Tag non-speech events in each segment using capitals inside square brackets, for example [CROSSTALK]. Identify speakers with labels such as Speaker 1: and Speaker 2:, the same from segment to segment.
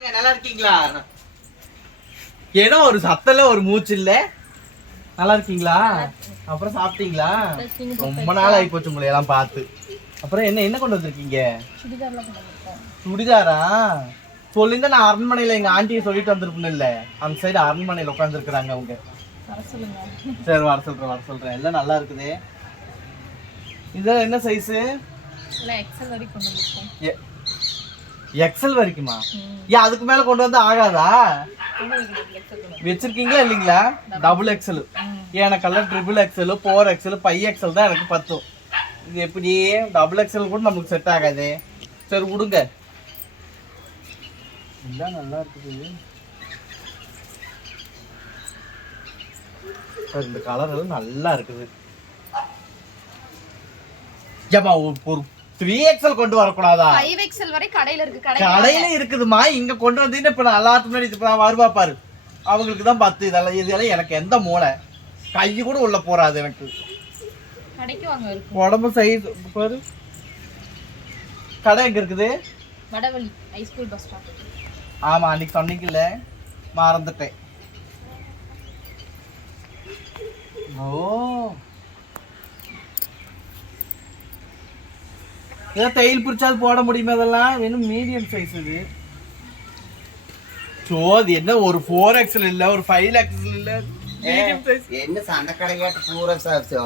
Speaker 1: நல்லா இருக்கீங்களா? ஏன்னா ஒரு சத்தல ஒரு மூச்சு இல்ல? நல்லா இருக்கீங்களா? அப்புறம் சாப்பிட்டீங்களா? ரொம்ப நாள் ஆகி போச்சு உங்களை எல்லாம் பார்த்து. அப்புறம் என்ன என்ன கொண்டு வந்திருக்கீங்க? சுடிதாரா? சொல்லியிருந்தா நான் அரண்மனையில எங்க ஆண்டியை சொல்லிட்டு வந்திருப்பேன் இல்ல. அந்த சைடு அரண்மனையில உட்காந்துருக்குறாங்க அவங்க. சரி வர சொல்றேன் வர சொல்றேன். எல்லாம் நல்லா இருக்குது. இது என்ன சைஸ் எக்ஸல் வரைக்குமா ஏன் அதுக்கு மேல கொண்டு வந்து ஆகாதா? வச்சிருக்கீங்களா இல்லைங்களா? டபுள் எக்ஸல் எனக்கெல்லாம் triple XL four XL five XL தான் எனக்கு பத்தும். இது எப்படி? டபுள் எக்ஸல் கூட நமக்கு செட் ஆகாது. சரி விடுங்க இதான் நல்லா இருக்குது. சார், இந்த கலர் நல்லா இருக்குது. ஏப்பா ஒரு- ஒரு த்ரீ எக்ஸல் கொண்டு வரக்கூடாதா?
Speaker 2: ஃபைவ் எக்ஸல் வரை கடையில இருக்கு கடை
Speaker 1: கடையில இருக்குதுமா இங்க கொண்டு வந்து இப்ப நான் எல்லாத்துக்கு முன்னாடி இப்ப நான் வருவா பாரு. அவங்களுக்கு தான் பத்து. இதெல்லாம் இதெல்லாம் எனக்கு எந்த மூளை? கை கூட உள்ள போறாது எனக்கு.
Speaker 2: கடைக்கு வாங்க இருக்கும்
Speaker 1: உடம்பு சைஸ் பாரு. கடை எங்க இருக்குது?
Speaker 2: வடவழி ஹைஸ்கூல் பஸ் ஸ்டாப்
Speaker 1: ஆமா அன்னைக்கு சொன்னீங்கல்ல. மறந்துட்டேன். ஓ. ஏதோ தையல் பிரிச்சாது போட முடியுமா அதெல்லாம் வேணும் மீடியம் சைஸ் இது. சோ அது என்ன ஒரு ஃபோர் எக்ஸல் இல்ல ஒரு ஃபைவ் எக்ஸல் இல்ல?
Speaker 3: என்ன சண்டை கடையாட்டு பூரா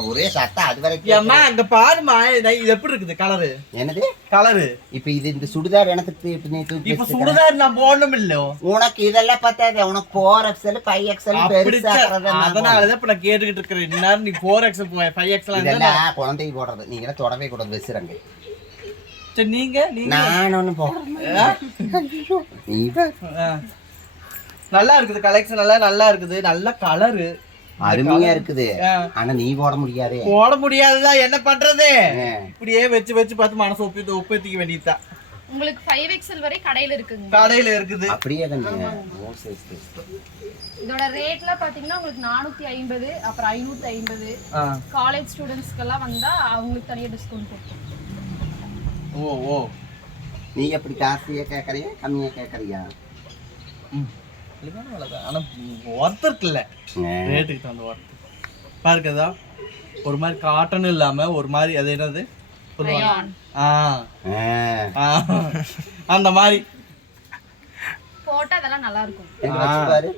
Speaker 3: ஒரே சத்தம் அது வரைக்கும்
Speaker 1: ஏம்மா அங்க பாருமா இது எப்படி இருக்குது கலரு
Speaker 3: என்னது?
Speaker 1: கலரு
Speaker 3: இப்ப இது இந்த சுடிதார் எனக்கு இப்ப.
Speaker 1: சுடுதார் நான் போடணும் இல்லோ
Speaker 3: உனக்கு இதெல்லாம் பத்தாது. உனக்கு போர் எக்ஸல் ஃபைவ் எக்ஸல்
Speaker 1: அதனாலதான் இப்ப நான் கேட்டுக்கிட்டு இருக்கிறேன். இந்நேரம் நீ ஃபோர் எக்ஸல் ஃபைவ் எக்ஸல்
Speaker 3: குழந்தைக்கு போடுறது. நீங்க தொடவே கூடாது வச்சுறங்க
Speaker 1: சரி நீங்க நீங்க.
Speaker 3: நான்
Speaker 1: ஆ. நல்லா இருக்குது கலெக்ஷன் எல்லாம் நல்லா இருக்குது நல்ல கலரு
Speaker 3: அருமையா இருக்குது. ஆனா நீ போட முடியாதே.
Speaker 1: போட முடியாதுதான் என்ன பண்றது. இப்படியே வச்சு வச்சு பார்த்து மனசு ஒப்பி ஒப்பேத்திக்க வேண்டியதுதான்.
Speaker 2: உங்களுக்கு ஃபைவ் எக்ஸல் வரை கடையில இருக்குங்க.
Speaker 1: கடையில இருக்குது.
Speaker 3: அப்படியே சரி.
Speaker 2: இதோட ரேட்லாம் பாத்தீங்கன்னா உங்களுக்கு நானூத்தி ஐம்பது அப்புறம் ஐநூத்தி ஐம்பது. காலேஜ் ஸ்டூடெண்ட்ஸ்க்கெல்லாம் வந்தா அவங்களுக்கு தனியா டிஸ்கவுண்ட் கொடுப்போம்
Speaker 1: ஓ ஓ.
Speaker 3: நீ எப்படி காசியா கேக்குறியா கம்மியா கேக்குறியா?
Speaker 1: ம். தெளிவான வேலை தான். ஆனா ஒர்த் இருக்குல்ல ரேட்டுக்கு தகுந்த ஒர்த் பாருங்க அதா ஒரு மாதிரி காட்டன் இல்லாம ஒரு மாதிரி அது என்னது. ஆ. அந்த மாதிரி.
Speaker 2: போட்டா அதெல்லாம் நல்லா இருக்கும்
Speaker 3: வச்சு பாரு.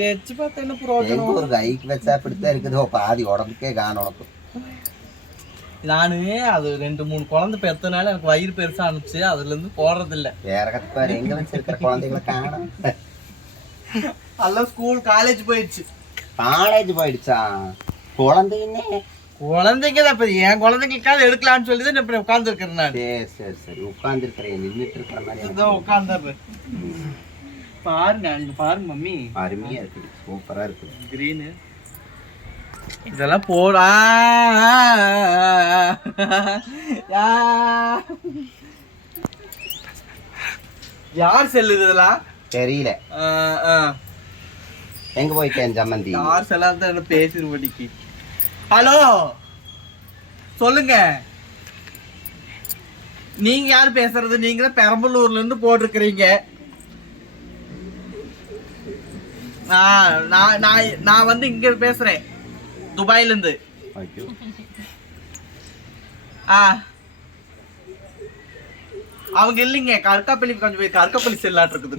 Speaker 1: வச்சு பார்த்தா என்ன பிரோஜனம்?
Speaker 3: ஒரு கைக்கு வச்சா அப்படித்தான் இருக்குதோ. பாதி உடம்புக்கே காணும் உனக்கு.
Speaker 1: நானு அது ரெண்டு மூணு குழந்தை பெத்தனால எனக்கு வயிறு பெருசா அனுப்பிச்சு அதுல இருந்து போடுறது இல்ல
Speaker 3: வேற எங்க வச்சிருக்கிற குழந்தைகளை காணும்.
Speaker 1: அதெல்லாம் ஸ்கூல் காலேஜ் போயிடுச்சு.
Speaker 3: காலேஜ் போயிடுச்சா? குழந்தைன்னே
Speaker 1: குழந்தைங்க தான் இப்ப என் குழந்தைங்களுக்காவது எடுக்கலாம்னு சொல்லி தான் இப்ப உட்கார்ந்து இருக்கிறேன் நான்.
Speaker 3: சரி சரி சரி. உட்கார்ந்து இருக்கிறேன் நின்றுட்டு இருக்கிற மாதிரி
Speaker 1: இதான் உட்காந்துடுறேன் பாருங்க பாருங்க மம்மி.
Speaker 3: அருமையா இருக்குது சூப்பரா இருக்குது.
Speaker 1: கிரீனு இதெல்லாம் போடா. யார் செல்லுது இதெல்லாம்?
Speaker 3: தெரியல. எங்க போயிட்டேன் ஜம்மந்தி
Speaker 1: யார் செல்லாம் தான் என்ன பேசிருவடிக்கு ஹலோ. சொல்லுங்க. நீங்க யார் பேசுறது? நீங்க தான் பெரம்பலூர்ல இருந்து போட்டிருக்கிறீங்க. நான் நான் நான் வந்து இங்க பேசுறேன். துபாயில இருந்து
Speaker 3: ஐயோ.
Speaker 1: ஆ. அவங்க இல்லைங்க கற்காப்பள்ளி கொஞ்சம் கற்காப்பள்ளி செல்லாட்டு இருக்குது.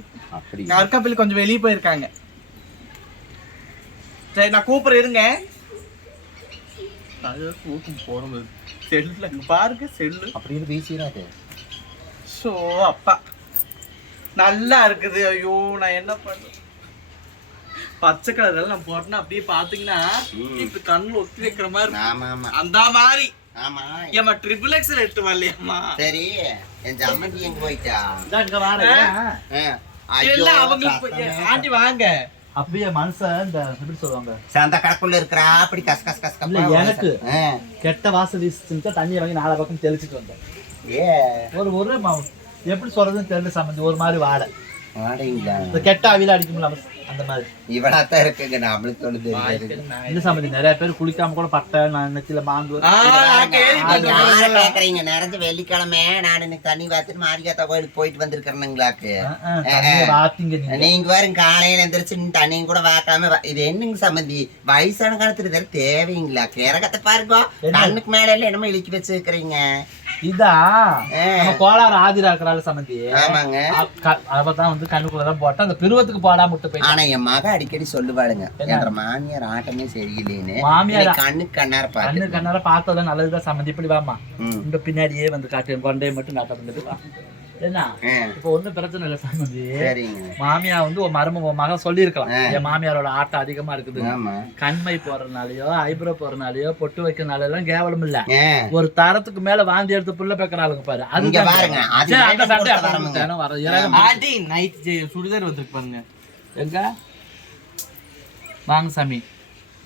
Speaker 1: கற்காப்பள்ளி கொஞ்சம் வெளியே போயிருக்காங்க. சரி நான் கூப்பிடுறேன் இருங்க. தூக்கம் போடுறது செல்லுல பாருங்க செல்லு.
Speaker 3: அப்படின்னு பேசிடாது
Speaker 1: அப்பா. நல்லா இருக்குது. ஐயோ நான் என்ன பண்ண பச்சை கலர் நான் போட்டேன்னா அப்படியே பாத்தீங்கன்னா இப்ப கண்ணுல ஒத்தி வைக்கிற மாதிரி அந்த மாதிரி.
Speaker 3: ஆமா.
Speaker 1: ஏமா ட்ரிபிள் எக்ஸல் எடுத்து வரலையம்மா?
Speaker 3: சரி என் ஜம்மந்தி எங்க போயிட்டா?
Speaker 1: இங்க வாரேன். ஆண்டி வாங்க.
Speaker 4: அப்படியே மனுஷன் இந்த எப்படி சொல்லுவாங்க?
Speaker 3: கடைக்குள்ள இருக்கிறா அப்படி கஸ் கஸ்
Speaker 4: எனக்கு. கெட்ட வாசம் வீசுச்சுன்னு தண்ணியை வாங்கி நாலா பக்கம் தெளிச்சிட்டு வந்தேன்.
Speaker 3: ஏ.
Speaker 4: ஒரு எப்படி சொல்றதுன்னு தெரியல சம்மந்தி ஒரு மாதிரி வாடை. இந்த கெட்ட அவியில அடிக்கும்ல அந்த மாதிரி.
Speaker 3: இருக்குங்க நம்மளுக்கு ஒண்ணு தெரியாது.
Speaker 4: இந்த சம்பந்தி நிறைய பேர் குளிக்காம கூட பட்டை நான் நெத்தியில மாந்து
Speaker 1: ஆ, நான் கேள்விப்பட்டிருக்கேன்.
Speaker 3: யார கேக்குறீங்க நிறைஞ்ச வெள்ளிக்கிழமை நான் இன்னைக்கு தண்ணி பார்த்துட்டு மாரிகாத்தா கோயிலுக்கு போயிட்டு வந்திருக்கிறேனுங்களாக்கு.
Speaker 4: வாத்திங்க நீங்க.
Speaker 3: பாருங்க காலையில எந்திரிச்சு தண்ணியும் கூட வாக்காம இது என்னங்க சம்மந்தி? வயசான காலத்துல இதெல்லாம் தேவைங்களா கேரகத்தை பாருங்க. கண்ணுக்கு மேல எல்லாம் என்னமோ இழுக்கி வச்சிருக்கிறீங்க.
Speaker 4: இதா? கோளாறு ஆதிரா இருக்கிறாள்
Speaker 3: ஆமாங்க.
Speaker 4: அவதான் வந்து கண்ணுக்குள்ளதான் போட்டு அந்த பிருவத்துக்கு போடாம விட்டு போயிட்டான்
Speaker 3: ஆனா என் மக அடிக்கடி சொல்லுவாளுங்க. என்ற மாமியார் ஆட்டமே சரியில்லைன்னு.
Speaker 4: மாமியார்?
Speaker 3: கண்ணுக்கு கண்ணார
Speaker 4: கண்ணு
Speaker 3: பாத்து
Speaker 4: கண்ணால பார்த்ததும் நல்லதுதான் சம்மந்தி இப்படி வாமா. இந்த பின்னாடியே வந்து காட்டு. கொண்டையை மட்டும் காட்ட வா என்ன இப்போ ஒண்ணும் பிரச்சனை இல்லை
Speaker 3: சரிங்க.
Speaker 4: மாமியா வந்து ஒரு மரும உன் மகன் சொல்லியிருக்கலாம். என் மாமியாரோட ஆட்டம் அதிகமா இருக்குது. கண்மை போறதுனாலயோ ஐப்ரோ போறதுனாலயோ பொட்டு வைக்கிறனால எல்லாம் கேவலம் இல்ல. ஒரு தரத்துக்கு மேல வாந்தி எடுத்து புள்ள பேக்கறாளுங்க பாரு. அது
Speaker 3: பாருங்க,
Speaker 4: அந்த வர இறங்க
Speaker 1: ஆண்டி நைட் சுடிதார் வந்துருக்கு பாருங்க.
Speaker 4: எங்க? வாங்க சாமி.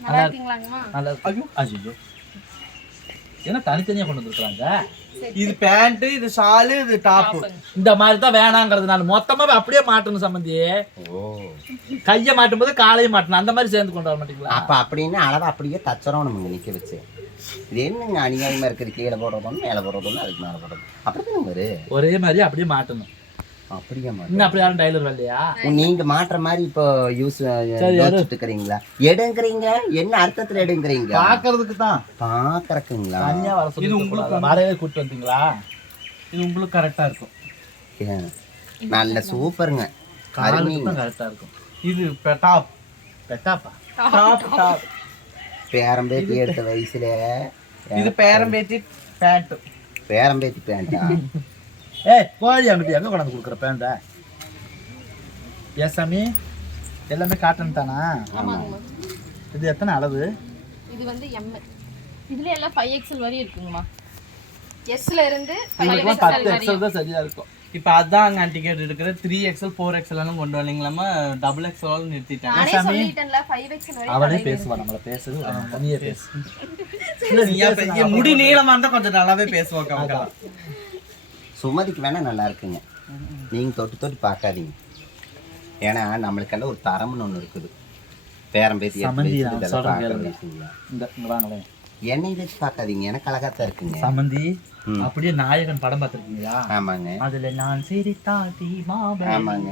Speaker 2: நல்லா இருக்கீங்களாங்கம்மா?
Speaker 4: நல்லா ஐயோ ஐயோ ஏன்னா தனித்தனியா கொண்டு வந்துருக்காங்க
Speaker 1: இது பேண்ட் இது ஷாலு இது டாப்
Speaker 4: இந்த மாதிரி தான் வேணாங்கிறதுனால மொத்தமா அப்படியே மாட்டணும் சம்பந்தி.
Speaker 3: ஓ.
Speaker 4: கையை மாட்டும் போது காலையும் மாட்டணும். அந்த மாதிரி சேர்ந்து கொண்டு வர மாட்டீங்களா?
Speaker 3: அப்ப அப்படின்னு அளவு அப்படியே தச்சுறோம் நம்ம நிக்க வச்சு. இது என்னங்க அநியாயமா இருக்குது கீழே போடுறதும் மேல போடுறதும் அதுக்கு மேல போடுறது அப்படிதான் வரு
Speaker 4: ஒரே மாதிரி அப்படியே மாட்டணும்.
Speaker 3: அப்படியே மாட்டோம்
Speaker 4: இன்னும் அப்படி யாரும் டைலர் வரலையா?
Speaker 3: நீங்க மாட்டுற மாதிரி இப்போ யூஸ் இருக்கிறீங்களா எடுங்கிறீங்க என்ன அர்த்தத்துல எடுங்கிறீங்க?
Speaker 4: பாக்குறதுக்கு தான்.
Speaker 3: பாக்குறக்குங்களா?
Speaker 4: தனியா வர சொல்லி
Speaker 1: இது
Speaker 4: உங்களுக்கு வரவே கூட்டு வந்தீங்களா?
Speaker 1: இது உங்களுக்கு கரெக்டா இருக்கும்?
Speaker 3: நல்ல சூப்பருங்க.
Speaker 4: கரெக்டா இருக்கும்.
Speaker 1: இது டாப்
Speaker 4: பெட்டாப்பா?
Speaker 1: டாப் டாப்
Speaker 3: பேரம்பேத்தி எடுத்த வயசுல.
Speaker 1: இது பேரம்பேத்தி பேண்ட்.
Speaker 3: பேரம்பேத்தி பேண்டா? [LAUGHS]
Speaker 4: ஏய் கோழி அங்கிட்டு எங்க கொண்டாந்து கொடுக்குற பேண்ட? ஏ சாமி எல்லாமே காட்டன் தானா? இது எத்தனை அளவு?
Speaker 2: இது வந்து எம் இதுல எல்லாம் ஃபைவ் எக்ஸல் வரையும் இருக்குங்கம்மா. எஸ்ல இருந்து
Speaker 4: பத்து எக்ஸல் தான் சரியா இருக்கும்.
Speaker 1: இப்போ அதான் அங்கே டிக்கெட் இருக்கிற த்ரீ எக்ஸல் ஃபோர் எக்ஸல் கொண்டு வரலீங்களாமா டபுள் எக்ஸல் நிறுத்திட்டாங்க
Speaker 2: நானே சொல்லிட்டேன்ல ஃபைவ் எக்ஸல் வரையும்
Speaker 4: அவளே பேசுவா நம்மள பேசுது நீயே பேசு.
Speaker 1: முடி நீளமா இருந்தா கொஞ்சம் நல்லாவே பேசுவாங்க அவங்க
Speaker 3: சுமதிக்கு வேணா நல்லா இருக்குங்க. நீங்க தொட்டு தொட்டு பார்க்காதீங்க. ஏன்னா நம்மளுக்கெல்லாம் ஒரு தரம்னு ஒண்ணு இருக்குது.
Speaker 4: இங்க வாங்களேன்
Speaker 3: என்னை வச்சு பார்க்காதீங்க. எனக்கு அழகாத்தான் இருக்குங்க.
Speaker 4: சமந்தி. அப்படியே நாயகன் படம் பார்த்திருக்கீங்களா?
Speaker 3: ஆமாங்க.
Speaker 4: அதுல நான் சிரித்தால் தீமாவே
Speaker 3: ஆமாங்க.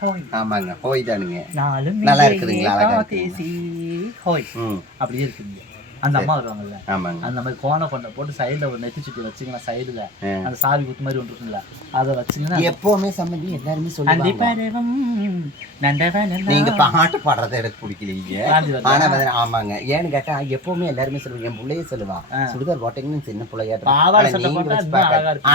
Speaker 4: ஹோய்.
Speaker 3: ஆமாங்க. போய் தானுங்க. நல்லா இருக்குதுங்களா? அழகா
Speaker 4: ஹோய். அப்படியே இருக்குங்க அந்த அம்மா வருவாங்கல்ல
Speaker 3: ஆமாங்க.
Speaker 4: அந்த மாதிரி கோண கொண்ட போட்டு சைடுல ஒரு நெத்தி சுட்டி வச்சீங்கன்னா சைடுல. அந்த சாவி குத்து மாதிரி ஒன்று இருக்குங்களா அதை வச்சீங்கன்னா
Speaker 3: எப்பவுமே சம்மந்தி எல்லாருமே
Speaker 4: அந்தி
Speaker 3: சொல்லுவாங்க நீங்க பாட்டு பாடுறது எனக்கு பிடிக்கலைங்க? ஆனா ஆமாங்க. ஏன்னு கேட்டா எப்பவுமே எல்லாருமே சொல்லுவாங்க என் பிள்ளைய சொல்லுவா. சுடிதார் போட்டீங்கன்னு சின்ன
Speaker 4: பாவாடை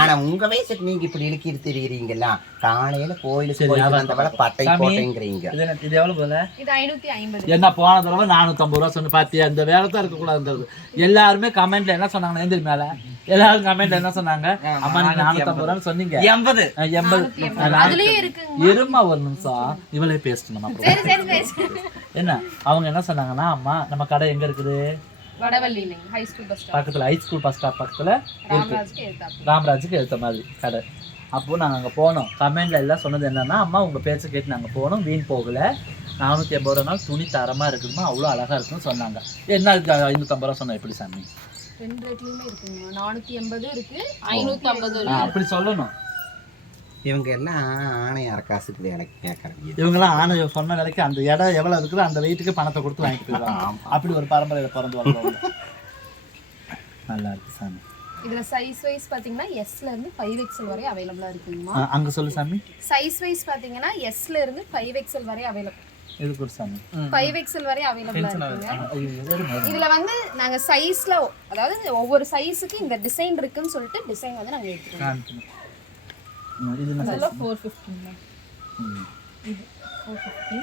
Speaker 3: ஆனா உங்க வயசுக்கு நீங்க இப்படி இழுக்கி தெரியுறீங்களா? காலையில கோயிலுக்கு வந்தவள பட்டை. போட்டேங்கிறீங்க.
Speaker 4: இது எவ்வளவு போல
Speaker 2: இது ஐநூத்தி ஐம்பது.
Speaker 4: என்ன போன தடவை நானூத்தம்பது ரூபா சொன்ன பாத்தியா? இந்த வேலை தான் இருக்கக்கூடாது. எல்லாருமே கமெண்ட்ல என்ன சொன்னாங்க எந்திரி மேல? எல்லாரும் கமெண்ட்ல என்ன சொன்னாங்க? அம்மா நீங்க நானூத்தம்பது ரூபான்னு சொன்னீங்க.
Speaker 1: எண்பது.
Speaker 4: எண்பது. இருமா ஒரு நிமிஷம். இவளே பேசணும் நம்ம அப்புறம்.
Speaker 2: சரி சரி. பேசு
Speaker 4: என்ன? அவங்க என்ன சொன்னாங்கன்னா அம்மா நம்ம கடை எங்க இருக்குது? பக்கத்துல ஹை ஸ்கூல் பஸ் ஸ்டாப் பக்கத்துல ராமராஜ்க்கு எடுத்த மாதிரி கடை. அப்போ நாங்கள் அங்கே போனோம். கமெண்ட்ல எல்லாம் சொன்னது என்னன்னா அம்மா உங்க பேச்சை கேட்டு நாங்கள் போனோம். வீண் போகல. நானூற்றி ஐம்பது ரூபா நாள் துணி தரமா இருக்குதுமா அவ்வளோ அழகா இருக்குன்னு சொன்னாங்க. என்ன அதுக்கு ஐநூற்றம்பது ரூபா சொன்னேன் எப்படி சாமி?
Speaker 2: ரெண்டு ரேட்லயுமே இருக்குங்க. நானூத்தி எண்பது இருக்கு ஐநூத்தி ஐம்பது
Speaker 4: ஆ, அப்படி சொல்லணும்.
Speaker 3: இவங்க எல்லாம் ஆணையார காசுக்கு வேலைக்கு கேட்கறாங்க.
Speaker 4: இவங்கெல்லாம் ஆணைய சொன்ன விலைக்கு அந்த இடம் எவ்வளவு இருக்குதோ அந்த வெயிட்டுக்கு பணத்தை கொடுத்து வாங்கிட்டு போயிடுவாங்க. அப்படி ஒரு பரம்பரையில பிறந்து வரணும் நல்லா இருக்கு சாமி.
Speaker 2: இதுல சைஸ் வைஸ் பாத்தீங்கன்னா எஸ்ல இருந்து ஃபைவ் எக்ஸல் வரை அவைலபிளா இருக்குங்கம்மா.
Speaker 4: அங்க சொல்லு சாமி.
Speaker 2: சைஸ் வைஸ் பாத்தீங்கன்னா எஸ்ல இருந்து ஃபைவ் எக்ஸல் வரை அவைலபிள்
Speaker 4: இது கொடு சாமி
Speaker 2: ஃபைவ் எக்ஸல் வரை அவைலபிளா இருக்குங்க. இதுல வந்து நாங்க சைஸ்ல அதாவது ஒவ்வொரு சைஸுக்கு இந்த டிசைன் இருக்குன்னு சொல்லிட்டு டிசைன் வந்து நாங்க.
Speaker 4: ம், இது
Speaker 2: ஃபிஃப்டிங்க
Speaker 4: ம்.
Speaker 2: இது ஃபோர் ஃபிஃப்டி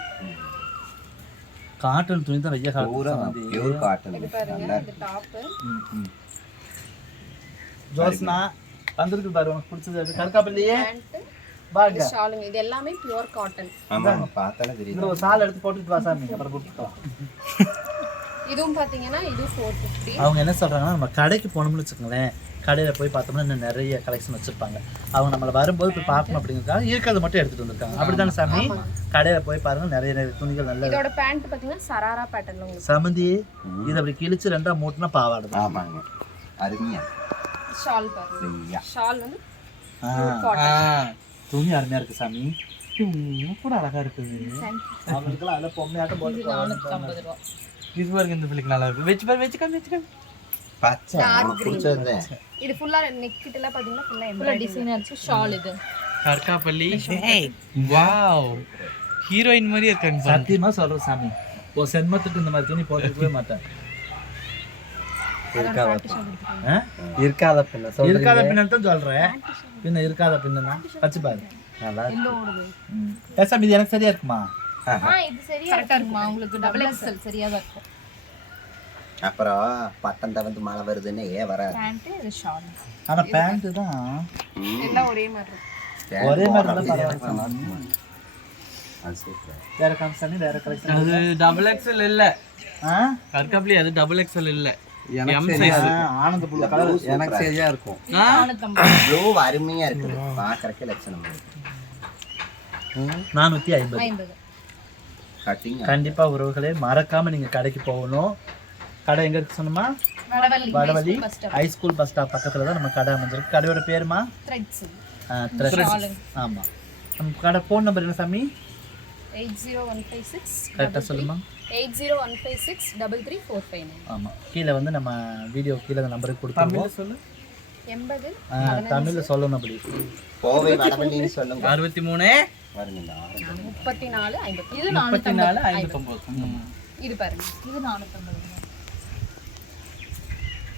Speaker 4: காட்டன் துணி தான் வெய்ய காலம்
Speaker 3: பியூர் காட்டன்
Speaker 2: இது பாருங்க இது டாப்பு
Speaker 4: ஜோஸ்னா வந்திருக்கு பாரு உனக்கு பிடிச்சது கருக்காப்பிள்ளையே
Speaker 2: பேண்ட்
Speaker 4: பாருங்க
Speaker 2: ஷாலுங்க. இது எல்லாமே பியூர் காட்டன்
Speaker 3: ஆமாங்க பார்த்தாலே
Speaker 4: ஒரு சால் எடுத்து போட்டுட்டு வா சாமி. அப்புறம் கொடுத்துக்கலாம்
Speaker 2: இதுவும் பாத்தீங்கன்னா இது ஃபோர் ஃபிஃப்டி
Speaker 4: அவங்க என்ன சொல்றாங்கன்னா நம்ம கடைக்கு போனோம்னு வச்சுக்கோங்களேன். கடையில் போய் பார்த்தோம்னா இன்னும் நிறைய கலெக்ஷன் வச்சுருப்பாங்க. அவங்க நம்மளை வரும்போது போய் பார்க்கணும் அப்படிங்கிறதுக்காக இருக்கிறத மட்டும் எடுத்துகிட்டு வந்திருக்காங்க. அப்படி தானே சாமி? கடையில் போய் பாருங்க நிறைய நிறைய துணிகள் நல்ல
Speaker 2: இதோட பேண்ட் பாத்தீங்கன்னா சராரா பேட்டர்ன்ல
Speaker 4: சமந்தி இது அப்படி கிழிச்சு ரெண்டா மூட்டினா பாவாடை தான்.
Speaker 3: ஆமாங்க. அருமையா.
Speaker 2: ஷால் பாருங்க. ஷால் வந்து
Speaker 4: ஆ,
Speaker 2: காட்டன்
Speaker 4: துணி அருமையா இருக்கு சாமி. கூட அழகா இருக்குது. அதில் பொம்மையாட்டம் போட்டு
Speaker 1: இது பாருங்க இந்த பிள்ளைக்கு நல்லா இருக்கு. வச்சு பாரு வச்சுக்காம வச்சுக்காம
Speaker 3: பச்சை பிடிச்சது
Speaker 2: இது ஃபுல்லா நெக் கிட்ட எல்லாம் பாத்தீங்கன்னா ஃபுல்லா ஃபுல்லா டிசைனா இருக்கு. ஷால் இது.
Speaker 1: கற்காப்பள்ளி. வாவ் ஹீரோயின் மாதிரி இருக்காங்க.
Speaker 4: சத்தியமா சொல்றேன் சாமி. ஓ சென்மத்துக்கு இந்த மாதிரி துணி போட்டுக்கவே மாட்டேன். ஆ?
Speaker 1: இருக்காத பிள்ளை
Speaker 4: இருக்காத தான் சொல்றேன். பின்ன இருக்காத பின்னா வச்சு பாரு
Speaker 1: நல்லா இருக்கு.
Speaker 4: ம். ஏ சாமி இது எனக்கு சரியா இருக்குமா?
Speaker 2: இது சரியா கரெக்டா இருக்குமா? உங்களுக்கு டபுள் எக்ஸ்எல் சரியா தான் இருக்கும்.
Speaker 3: அப்புறம் பட்டம் தவந்து மழை வருதுன்னு ஏன் வராது.
Speaker 2: பேண்ட் இது ஷால்
Speaker 4: ஆனா பேண்ட் தான்.
Speaker 2: எல்லாம் ஒரே மாதிரி
Speaker 4: ஒரே மாதிரி?
Speaker 3: அது சூப்பர்
Speaker 4: வேற காமிச்சானி வேற கலெக்ஷன்
Speaker 1: அது டபுள் எக்ஸ்எல் இல்ல.
Speaker 4: ஆ?
Speaker 1: கற்காப்பள்ளி அது டபுள் எக்ஸ்எல் இல்ல. சரியா இருக்கும்.
Speaker 3: ப்ளூ அருமையா இருக்குது பார்க்கறக்கே லட்சணம்
Speaker 4: நானூத்தி ஐம்பது. கண்டிப்பா உறவுகளே மறக்காம நீங்க கடைக்கு போகணும். கடை எங்க இருக்கு சொன்னோமா Vadavalli high school bus stop பக்கத்துல தான் நம்ம கடை அமைஞ்சிருக்கு. கடையோட பேருமா? ஆமா. நம்ம கடை ஃபோன் நம்பர் என்ன சாமி?
Speaker 2: Eight zero one five six
Speaker 4: கரெக்டாக சொல்லுமா?
Speaker 2: Eight zero one five six double three four five nine
Speaker 4: ஆமா. கீழே வந்து நம்ம வீடியோ கீழே அந்த நம்பருக்கு கொடுத்துருவோம்.
Speaker 1: சொல்லு.
Speaker 2: எண்பது
Speaker 4: தமிழ்ல சொல்லணும் அப்படி.
Speaker 3: கோவை வடவள்ளின்னு சொல்லுங்க.
Speaker 1: அறுபத்தி மூணு.
Speaker 2: முப்பத்தி நாலு ஐம்பத்தி. இது நானூத்தம்பது.
Speaker 1: நாலு ஐம்பத்தி. ஒன்பது
Speaker 2: இது பாருங்க. இது நானூத்தம்பது.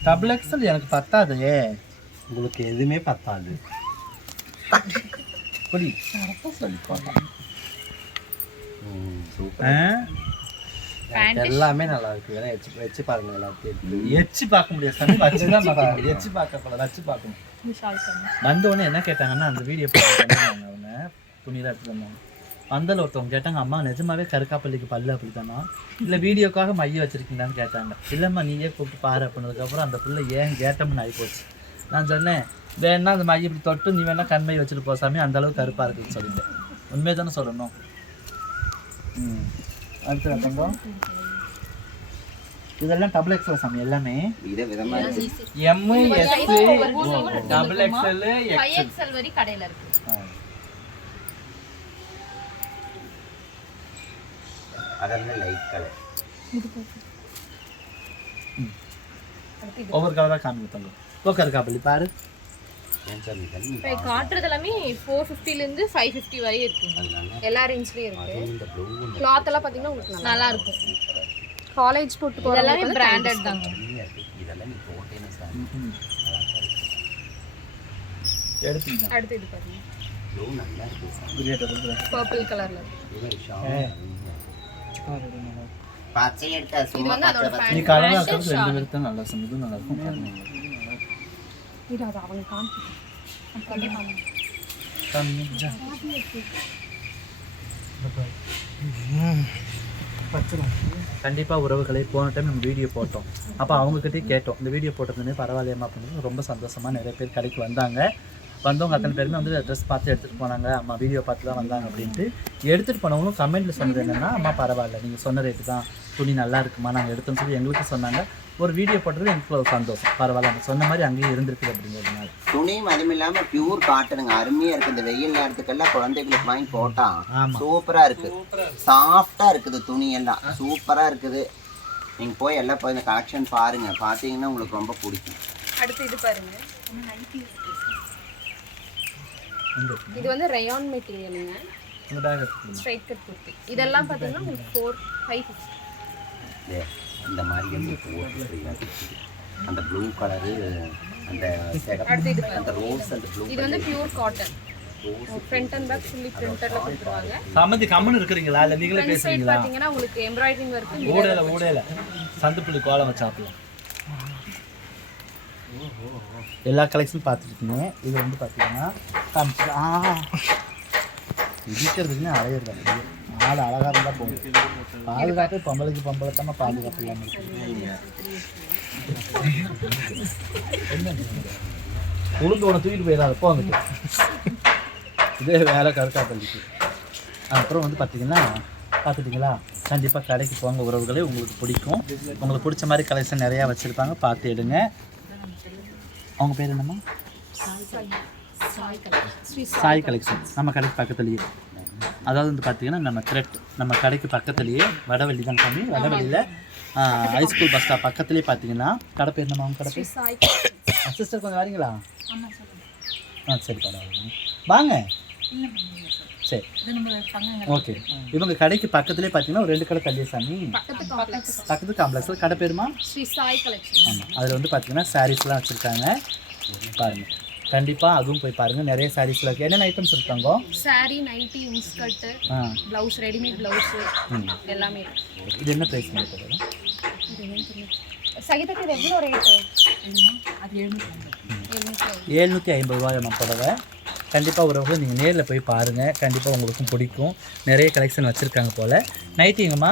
Speaker 4: டபுள் எக்ஸல் எனக்கு பத்தாதே.
Speaker 1: உங்களுக்கு எதுவுமே பத்தாது.
Speaker 4: புடி
Speaker 3: சூப்பர்
Speaker 4: ஆ?
Speaker 1: எல்லாமே நல்லா இருக்கு வேணா வச்சு வச்சு பாருங்க எல்லாத்தையும்.
Speaker 4: எச்சி பார்க்க முடியாது. சாமி வச்சு தான் பார்க்கணும் எச்சி பார்க்க கூடாது வச்சு பார்க்கணும்.
Speaker 2: இது ஷால் பண்ணு.
Speaker 4: வந்த உடனே என்ன கேட்டாங்கன்னா அந்த வீடியோ பார்த்தாங்க அவங்க துணியெல்லாம் எடுத்துட்டு வந்தாங்க. வந்தல ஒருத்தவங்க கேட்டாங்க அம்மா நிஜமாவே கருக்காப்பள்ளிக்கு பல்லு அப்படித்தானா? இல்லை வீடியோக்காக மைய வச்சிருக்கீங்களான்னு கேட்டாங்க. இல்லைம்மா நீயே கூப்பிட்டு பாரு அப்படின்னதுக்கப்புறம் அந்த புள்ள ஏன் கேட்டோம்னு ஆகிப்போச்சு நான் சொன்னேன் வேணா அந்த மைய இப்படி தொட்டு நீ வேணா கண்மை வச்சுட்டு போ சாமி. அந்த அளவுக்கு கருப்பாக இருக்குன்னு சொல்லிட்டேன் உண்மையை தானே சொல்லணும். அடுத்து தங்கம் இதெல்லாம் டபுள் எக்ஸல் சாமி எல்லாமே.
Speaker 3: வித விதமா இருக்கு.
Speaker 1: M S double XL
Speaker 2: XL வரை கடையில இருக்கு.
Speaker 3: அதெல்லாம் லைட் கலர்
Speaker 4: ஒவ்வொரு கலராக காமிக்க தங்கம். போக்கர் காப்பள்ளி பாரு.
Speaker 2: இப்போ காட்டுறது எல்லாமே ஃபோர் ஃபிஃப்டிலேருந்து ஃபைவ் ஃபிஃப்டி வரை இருக்குங்க
Speaker 3: அது நல்லா
Speaker 2: எல்லா ரேஞ்ச்லேயும் இருக்கு. கிளாத் எல்லாம் பார்த்தீங்கன்னா உங்களுக்கு நல்லா இருக்கும். காலேஜ் போட்டு போகிற எல்லாமே பிராண்டட் தாங்க.
Speaker 3: இருக்கு.
Speaker 2: அடுத்து இது பாருங்க.
Speaker 3: இருக்கு.
Speaker 2: பர்பிள் கலர்ல
Speaker 3: பச்சை எடுத்தா சும்மா
Speaker 4: நல்லா நல்லா இருக்கும்.
Speaker 2: இது அது அவங்க காமிச்சு
Speaker 4: கம்மி ஜா. கண்டிப்பா உறவுகளை போன டைம் நம்ம வீடியோ போட்டோம். அப்போ அவங்ககிட்டயே கேட்டோம். இந்த வீடியோ போட்டதுன்னு பரவாயில்லையம்மா அப்படின்னு ரொம்ப சந்தோஷமா நிறைய பேர் கடைக்கு வந்தாங்க. வந்தவங்க அத்தனை பேருமே வந்து ட்ரெஸ் பார்த்து எடுத்துகிட்டு போனாங்க. அம்மா வீடியோ பார்த்து தான் வந்தாங்க அப்படின்ட்டு எடுத்துகிட்டு போனவங்களும் கமெண்ட்டில் சொன்னது என்னென்னா அம்மா பரவாயில்ல நீங்கள் சொன்ன ரேட்டு தான். துணி நல்லா இருக்குமா? நாங்கள் எடுத்தோம்னு சொல்லி எங்களுக்கு சொன்னாங்க. ஒரு வீடியோ போட்டது எனக்கு ஒரு சந்தோஷம். பரவாயில்ல அவங்க சொன்ன மாதிரி அங்கேயே இருந்திருக்குது அப்படிங்கிறதுனால
Speaker 3: துணியும் அதுவும் இல்லாம பியூர் காட்டனுங்க அருமையா இருக்கு. இந்த வெயில் நேரத்துக்கெல்லாம் குழந்தைகளுக்கு வாங்கி போட்டா
Speaker 4: ஆமா.
Speaker 3: சூப்பரா இருக்கு. சாஃப்டா இருக்குது துணி எல்லாம். சூப்பரா இருக்குது. நீங்க போய் எல்லாம் போய் இந்த கலெக்ஷன் பாருங்க. பாத்தீங்கன்னா உங்களுக்கு ரொம்ப பிடிக்கும்.
Speaker 2: அடுத்து இது பாருங்க.
Speaker 4: இங்கே
Speaker 2: இது வந்து ரயான் மெட்டீரியலுங்க ஸ்ட்ரைட் கட் குர்த்தி. இதெல்லாம் பார்த்தீங்கன்னா உங்களுக்கு ஃபோர் ஃபைவ் ஃபிஃப்டி
Speaker 3: இந்த மாதிரி. அந்த ப்ளூ கலரு அந்த அந்த ரோஸ் அந்த ப்ளூ
Speaker 2: இது வந்து pure cotton front and back fully பிரிண்டட்ல கொடுத்துருவாங்க.
Speaker 4: சம்மந்தி கம்மன் இருக்கிறீங்களா? இல்லை நீங்களே பேசுறீங்களா?
Speaker 2: பார்த்தீங்கன்னா உங்களுக்கு எம்ப்ராய்டரிங் ஒர்க்
Speaker 4: ஊடையில ஊடையில. சந்துப்புள்ளி கோலம் வச்சாப்பில். எல்லா கலெக்ஷனும் பார்த்துருக்கீங்க. இது வந்து பார்த்தீங்கன்னா காமிச்சு ஆ. இடிக்கிறதுக்குன்னு அலையிறது ஆள் அழகாக இருந்தால் போகும் பாதுகாப்பு பொம்பளைக்கு பொம்பளை தானே பாதுகாப்பு இல்லாமல் உளுந்து உன தூக்கிட்டு போயிடாது போ அங்கிட்டு இதே வேலை கருக்காப்பள்ளிக்கு அப்புறம் வந்து பார்த்தீங்கன்னா பார்த்துட்டிங்களா? கண்டிப்பாக கடைக்கு போங்க. உறவுகளே உங்களுக்கு பிடிக்கும். உங்களுக்கு பிடிச்ச மாதிரி கலெக்ஷன் நிறையா வச்சுருப்பாங்க. பார்த்து எடுங்க. அவங்க பேர் என்னம்மா? சாய் கலெக்ஷன் நம்ம கடைக்கு பக்கத்துலேயே. அதாவது வந்து பார்த்தீங்கன்னா நம்ம த்ரெட் நம்ம கடைக்கு பக்கத்துலேயே வடவள்ளி தான் கம்மி வடவள்ளியில் ஹைஸ்கூல் பஸ் ஸ்டாப் பக்கத்துலேயே பார்த்தீங்கன்னா கடை பேர் என்னம்மா அவங்க கடை பேர் சிஸ்டர் கொஞ்சம் வரீங்களா? ஆ சரி பரவாயில்ல. வாங்க. சரி. ஓகே. இவங்க கடைக்கு பக்கத்துலேயே பார்த்தீங்கன்னா ஒரு ரெண்டு கடை தள்ளிய சாமி
Speaker 2: பக்கத்து காம்ப்ளெக்ஸ்
Speaker 4: பக்கத்து காம்ப்ளெக்ஸில் கடை பேருமா?
Speaker 2: ஸ்ரீ சாய் கலெக்ஷன்
Speaker 4: ஆமாம் அதில் வந்து பார்த்தீங்கன்னா சாரீஸ்லாம் வச்சுருக்காங்க. பாருங்கள் கண்டிப்பாக அதுவும் போய் பாருங்கள் நிறைய சாரீஸில் இருக்குது என்னென்ன ஐட்டம்ஸ் இருக்காங்க
Speaker 2: சாரி நைட்டி இன்ஸ்கர்ட்டு
Speaker 4: ஆ.
Speaker 2: ப்ளவுஸ் ரெடிமேட் ப்ளவுஸு
Speaker 4: ம்.
Speaker 2: எல்லாமே
Speaker 4: இது என்ன ப்ரைஸ்
Speaker 2: சகிதக்கு இது எவ்வளோ ரேட்டு அது
Speaker 4: ஏழ்நூற்றி ஐம்பது ரூபாய் நம்ம புடவை. கண்டிப்பாக உறவுகள் நீங்கள் நேரில் போய் பாருங்கள் கண்டிப்பாக உங்களுக்கும் பிடிக்கும். நிறைய கலெக்ஷன் வச்சுருக்காங்க போல். நைட்டிங்கம்மா?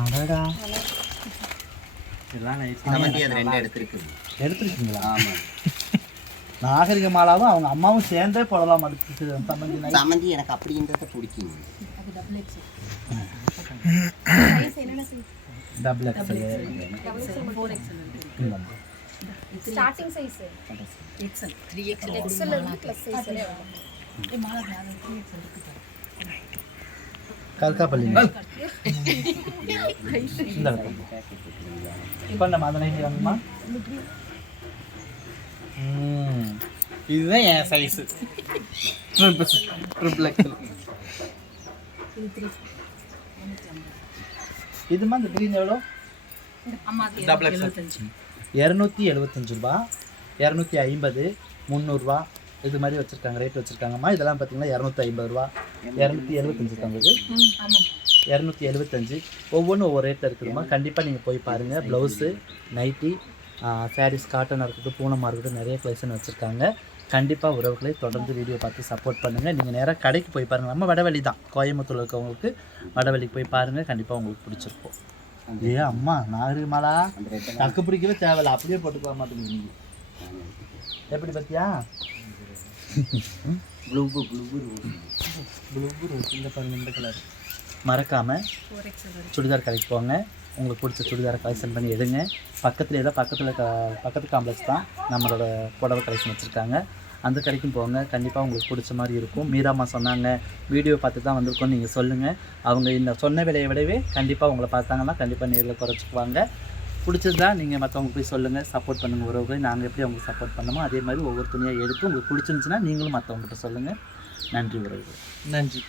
Speaker 4: அடடா. இதெல்லாம்
Speaker 3: ரெண்டு எடுத்துருக்கு.
Speaker 4: எடுத்துருக்கீங்களா?
Speaker 3: ஆமாம் [LAUGHS]
Speaker 4: நாகரிக மாலாவும் அவங்க அம்மாவும் சேர்ந்தே போடலாம் அதுக்கு சம்பந்தி நைட்டி
Speaker 3: சமந்தி எனக்கு அப்படின்றத பிடிக்கும். [LAUGHS]
Speaker 4: Double XL
Speaker 2: starting size XL XL இருந்து ப்ளஸ் சைஸ்
Speaker 4: கற்காப்பள்ளி இந்த இப்போ நம்ம அதை நைட்டி வாங்கம்மா ம்.
Speaker 1: இதுதான் என் சைஸ் ட்ரிபிள் எக்ஸல்
Speaker 4: இதுமா இந்த க்ரீன் எவ்வளோ?
Speaker 1: டபுள் எக்ஸல்
Speaker 4: இரநூத்தி எழுபத்தஞ்சு ரூபா இரநூத்தி ஐம்பது முந்நூறுரூவா இது மாதிரி வச்சுருக்காங்க ரேட் வச்சுருக்காங்கம்மா. இதெல்லாம் பார்த்தீங்கன்னா இரநூத்தி ஐம்பது ரூபா இரநூத்தி எழுபத்தஞ்சு தந்தது. இரநூத்தி எழுபத்தஞ்சு ஒவ்வொன்றும் ஒவ்வொரு ரேட்டில் இருக்குதுமா கண்டிப்பாக நீங்கள் போய் பாருங்கள் ப்ளவுஸு நைட்டி சாரீஸ் காட்டனாக இருக்கட்டும் பூனமாக இருக்கட்டும் நிறைய கலெக்ஷன் வச்சுருக்காங்க. கண்டிப்பாக உறவுகளை தொடர்ந்து வீடியோ பார்த்து சப்போர்ட் பண்ணுங்கள் நீங்கள் நேராக கடைக்கு போய் பாருங்கள் நம்ம வடவழி தான் கோயம்புத்தூர் இருக்கவங்களுக்கு வடவழிக்கு போய் பாருங்கள் கண்டிப்பாக உங்களுக்கு பிடிச்சிருக்கும். ஏ அம்மா
Speaker 3: ரெண்டு
Speaker 4: டக்கு பிடிக்கவே தேவையில்ல. அப்படியே போட்டுக்கலாம் மாட்டேங்குது. எப்படி பார்த்தியா
Speaker 3: ப்ளூ ப்ளூ
Speaker 4: ப்ளூ இந்த பாருங்க இந்த கலர் மறக்காமல் சுடிதார் கடைக்கு போங்க. உங்களுக்கு பிடிச்ச சுடிதாரை கலெக்ஷன் பண்ணி எடுங்க. பக்கத்துலேயே தான் பக்கத்தில் க பக்கத்து காம்ப்ளெக்ஸ் தான். நம்மளோட புடவை கலெக்ஷன் வச்சுருக்காங்க. அந்த கடைக்கும் போங்க. கண்டிப்பாக உங்களுக்கு பிடிச்ச மாதிரி இருக்கும். மீராமா சொன்னாங்க. வீடியோ பார்த்து தான் வந்திருக்கோம். நீங்கள் சொல்லுங்கள் அவங்க இந்த சொன்ன விலையை விடவே கண்டிப்பாக உங்களை பார்த்தாங்கன்னா கண்டிப்பாக நேரில் குறைச்சிக்குவாங்க. பிடிச்சதா நீங்கள் மற்றவங்க போய் சொல்லுங்கள் சப்போர்ட் பண்ணுங்கள் உறவுகளை நாங்கள் எப்படி அவங்களுக்கு சப்போர்ட் பண்ணமோ அதே மாதிரி ஒவ்வொரு துணியாக எடுத்து உங்களுக்கு பிடிச்சிருந்துச்சுன்னா நீங்களும் மற்றவங்ககிட்ட சொல்லுங்கள் நன்றி உறவுகள்.
Speaker 1: நன்றி.